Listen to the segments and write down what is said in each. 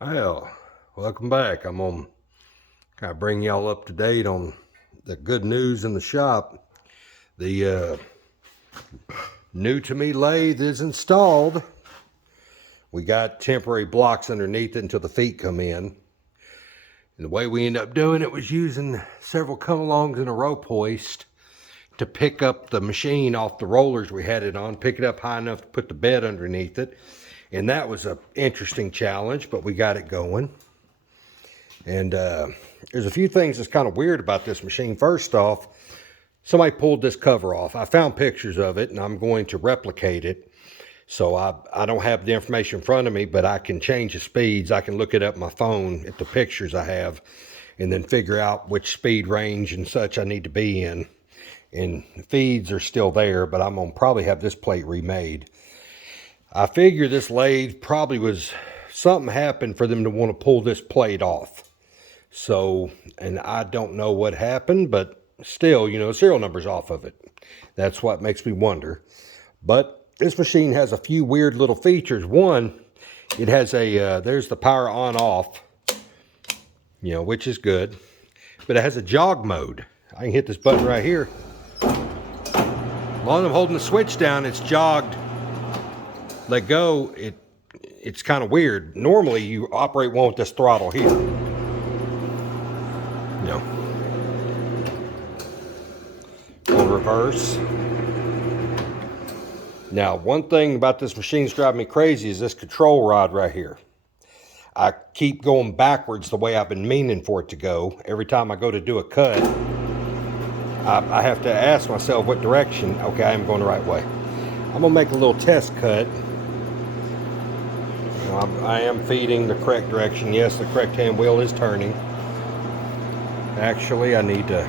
Well, welcome back. I'm gonna kind of bring y'all up to date on the good news in the shop. The new to me lathe is installed. We got temporary blocks underneath it until the feet come in. And the way we ended up doing it was using several come-alongs and a rope hoist to pick up the machine off the rollers we had it on, pick it up high enough to put the bed underneath it. And that was an interesting challenge, but we got it going. And there's a few things that's kind of weird about this machine. First off, somebody pulled this cover off. I found pictures of it, and I'm going to replicate it. So I don't have the information in front of me, but I can change the speeds. I can look it up on my phone at the pictures I have, and then figure out which speed range and such I need to be in. And the feeds are still there, but I'm going to probably have this plate remade. I figure this lathe probably was something happened for them to want to pull this plate off. So, and I don't know what happened, but still, you know, serial number's off of it. That's what makes me wonder. But this machine has a few weird little features. One, it has a, there's the power on off, you know, which is good. But it has a jog mode. I can hit this button right here. As long as I'm holding the switch down, it's jogged. Let go, it's kind of weird. Normally, you operate one with this throttle here. No. On reverse. Now, one thing about this machine that's driving me crazy is this control rod right here. I keep going backwards the way I've been meaning for it to go. Every time I go to do a cut, I have to ask myself what direction. Okay, I am going the right way. I'm gonna make a little test cut. You know, I am feeding the correct direction. Yes, the correct hand wheel is turning. Actually, I need to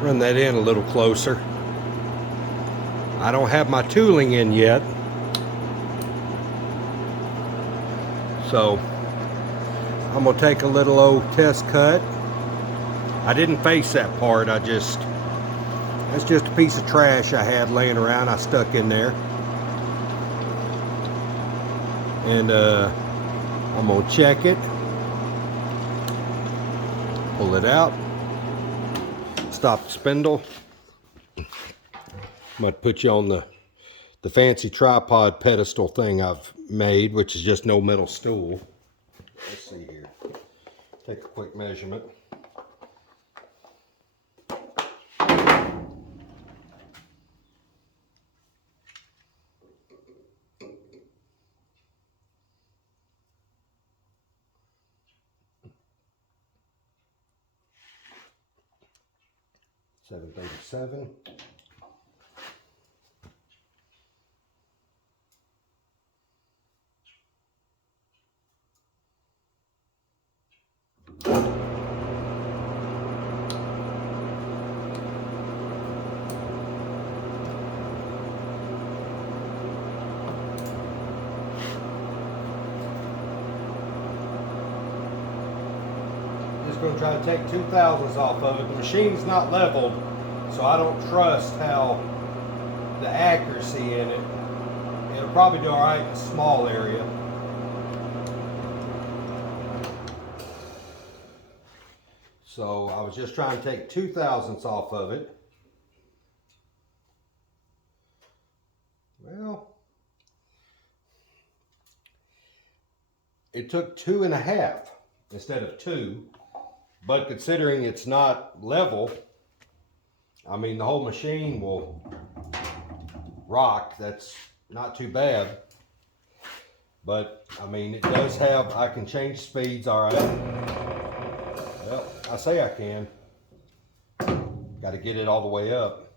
run that in a little closer. I don't have my tooling in yet. So I'm gonna take a little old test cut. I didn't face that part. That's just a piece of trash I had laying around. I stuck in there. And I'm gonna check it. Pull it out. Stop the spindle. I'm going to put you on the fancy tripod pedestal thing I've made, which is just no metal stool. Let's see here. Take a quick measurement. $737. Just going to try to take 2/1000 off of it. The machine's not leveled, so I don't trust how the accuracy in it. It'll probably do all right in a small area. So I was just trying to take 2/1000 off of it. Well, it took 2.5 instead of 2, but considering it's not level, I mean, the whole machine will rock. That's not too bad. But I mean, it does have, I can change speeds, all right. Well, I say I can. Got to get it all the way up.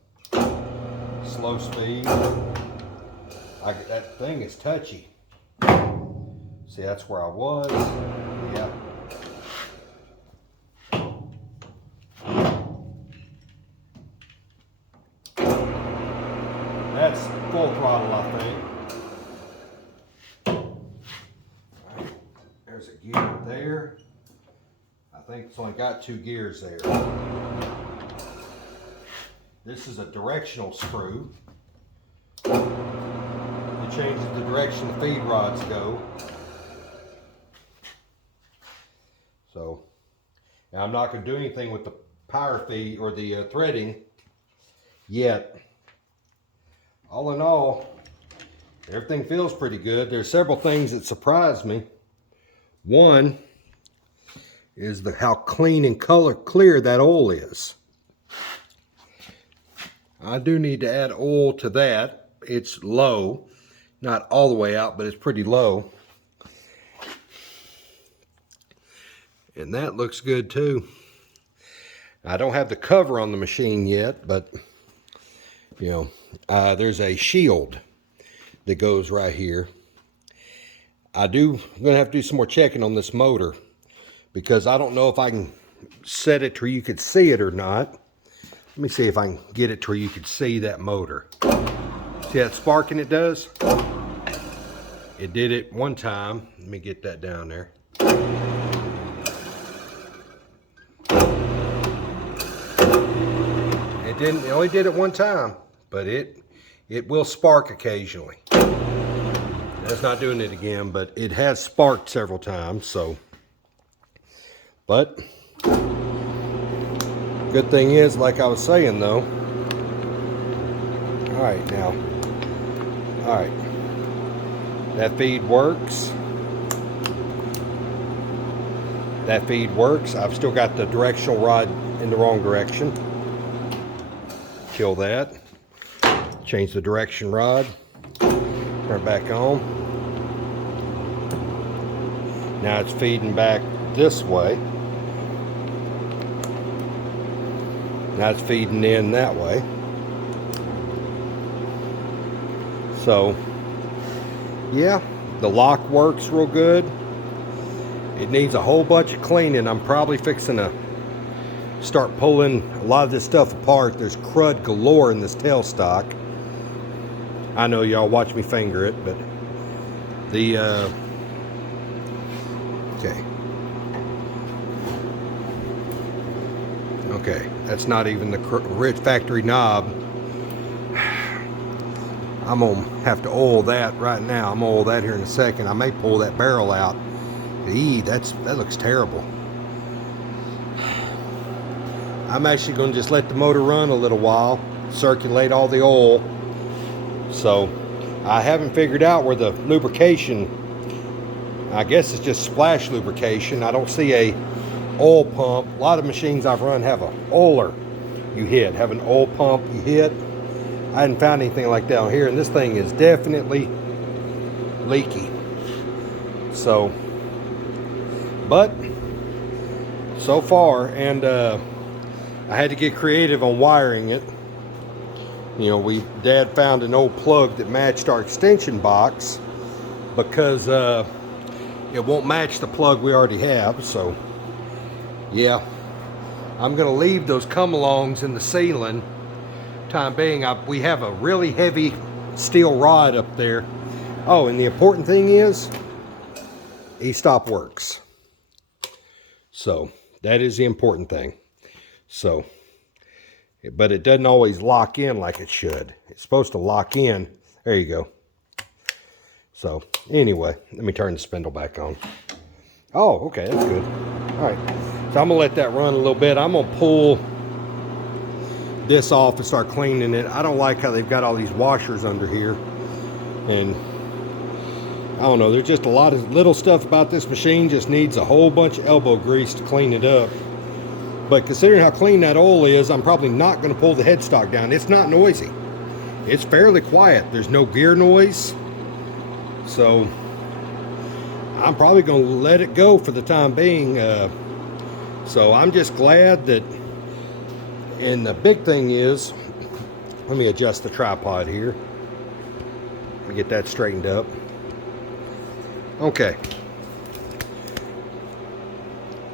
Slow speed. That thing is touchy. See, that's where I was. Yep. That's full throttle, I think. All right. There's a gear there. I think it's only got 2 gears there. This is a directional screw. It changes the direction the feed rods go. So now I'm not going to do anything with the power feed or the threading yet. All in all, everything feels pretty good. There's several things that surprised me. One is how clean and clear that oil is. I do need to add oil to that. It's low, not all the way out, but it's pretty low. And that looks good too. I don't have the cover on the machine yet, but you know, there's a shield that goes right here. I'm gonna have to do some more checking on this motor because I don't know if I can set it to where you could see it or not. Let me see if I can get it to where you could see that motor. See that sparking it does? It did it one time. Let me get that down there. It only did it one time, but it will spark occasionally. It's not doing it again, but it has sparked several times, so. But good thing is, like I was saying though. All right, now. All right. That feed works. That feed works. I've still got the directional rod in the wrong direction. Kill that. Change the direction rod. Turn it back on. Now it's feeding back this way. Now it's feeding in that way. So, yeah, the lock works real good. It needs a whole bunch of cleaning. I'm probably fixing to start pulling a lot of this stuff apart. There's crud galore in this tailstock. I know y'all watch me finger it, but the okay, that's not even the factory knob. I'm gonna have to oil that right now. I'm gonna oil that here in a second. I may pull that barrel out. That looks terrible. I'm actually going to just let the motor run a little while, circulate all the oil. So I haven't figured out where the lubrication, I guess it's just splash lubrication. I don't see a oil pump. A lot of machines I've run have an oiler you hit, have an oil pump you hit. I hadn't found anything like that on here, and this thing is definitely leaky. So, but so far, and I had to get creative on wiring it. You know, Dad found an old plug that matched our extension box because it won't match the plug we already have. So, yeah, I'm gonna leave those come-alongs in the ceiling. Time being, we have a really heavy steel rod up there. Oh, and the important thing is, e-stop works. So that is the important thing. So, but it doesn't always lock in like it should. It's supposed to lock in. There you go. So anyway, let me turn the spindle back on. Oh, okay, that's good. All right, so I'm gonna let that run a little bit. I'm gonna pull this off and start cleaning it. I don't like how they've got all these washers under here. And I don't know, there's just a lot of little stuff about this machine, just needs a whole bunch of elbow grease to clean it up. But considering how clean that oil is, I'm probably not going to pull the headstock down. It's not noisy. It's fairly quiet. There's no gear noise. So I'm probably going to let it go for the time being. So I'm just glad that, and the big thing is, let me adjust the tripod here. Let me get that straightened up. Okay.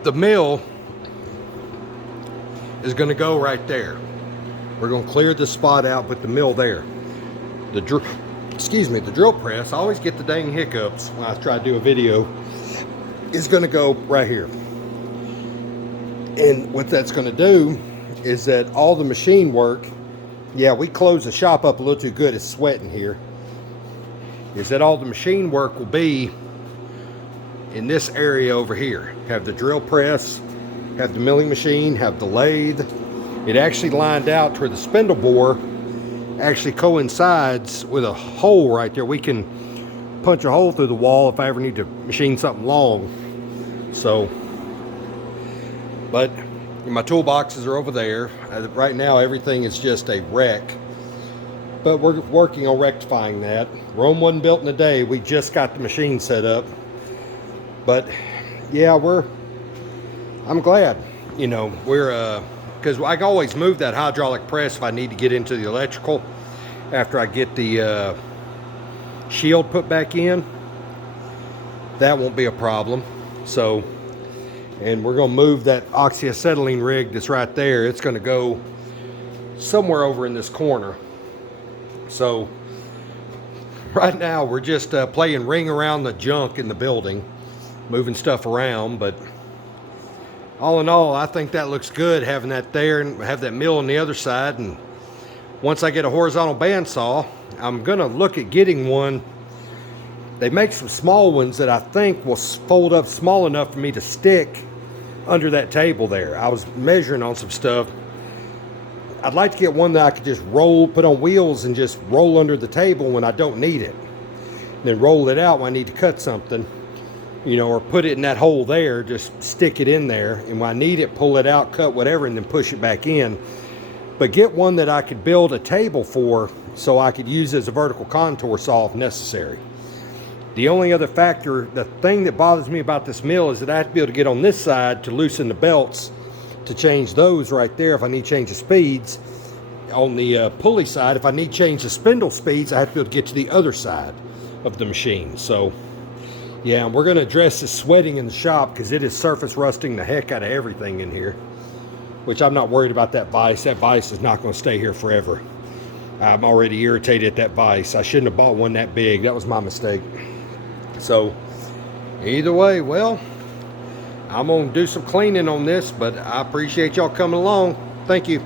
The mill is going to go right there. We're going to clear the spot out, put the mill there. The drill press, I always get the dang hiccups when I try to do a video, is going to go right here. And what that's going to do is that all the machine work, yeah, we closed the shop up a little too good, it's sweating here, is that all the machine work will be in this area over here. Have the drill press, have the milling machine, have the lathe. It actually lined out to where the spindle bore actually coincides with a hole right there. We can punch a hole through the wall if I ever need to machine something long. So, but my toolboxes are over there. Right now everything is just a wreck, but we're working on rectifying that. Rome wasn't built in a day. We just got the machine set up. But yeah, I'm glad, you know, because I can always move that hydraulic press if I need to get into the electrical after I get the shield put back in. That won't be a problem. So, and we're going to move that oxyacetylene rig that's right there. It's going to go somewhere over in this corner. So right now we're just playing ring around the junk in the building, moving stuff around. But all in all, I think that looks good, having that there and have that mill on the other side. And once I get a horizontal bandsaw, I'm going to look at getting one. They make some small ones that I think will fold up small enough for me to stick under that table there. I was measuring on some stuff. I'd like to get one that I could just roll, put on wheels and just roll under the table when I don't need it. And then roll it out when I need to cut something, you know, or put it in that hole there, just stick it in there. And when I need it, pull it out, cut whatever, and then push it back in. But get one that I could build a table for so I could use it as a vertical contour saw if necessary. The only other factor, the thing that bothers me about this mill is that I have to be able to get on this side to loosen the belts to change those right there if I need to change the speeds. On the pulley side, if I need to change the spindle speeds, I have to be able to get to the other side of the machine. So yeah, we're going to address this sweating in the shop because it is surface rusting the heck out of everything in here, which I'm not worried about that vise. That vise is not going to stay here forever. I'm already irritated at that vise. I shouldn't have bought one that big. That was my mistake. So either way, well, I'm going to do some cleaning on this, but I appreciate y'all coming along. Thank you.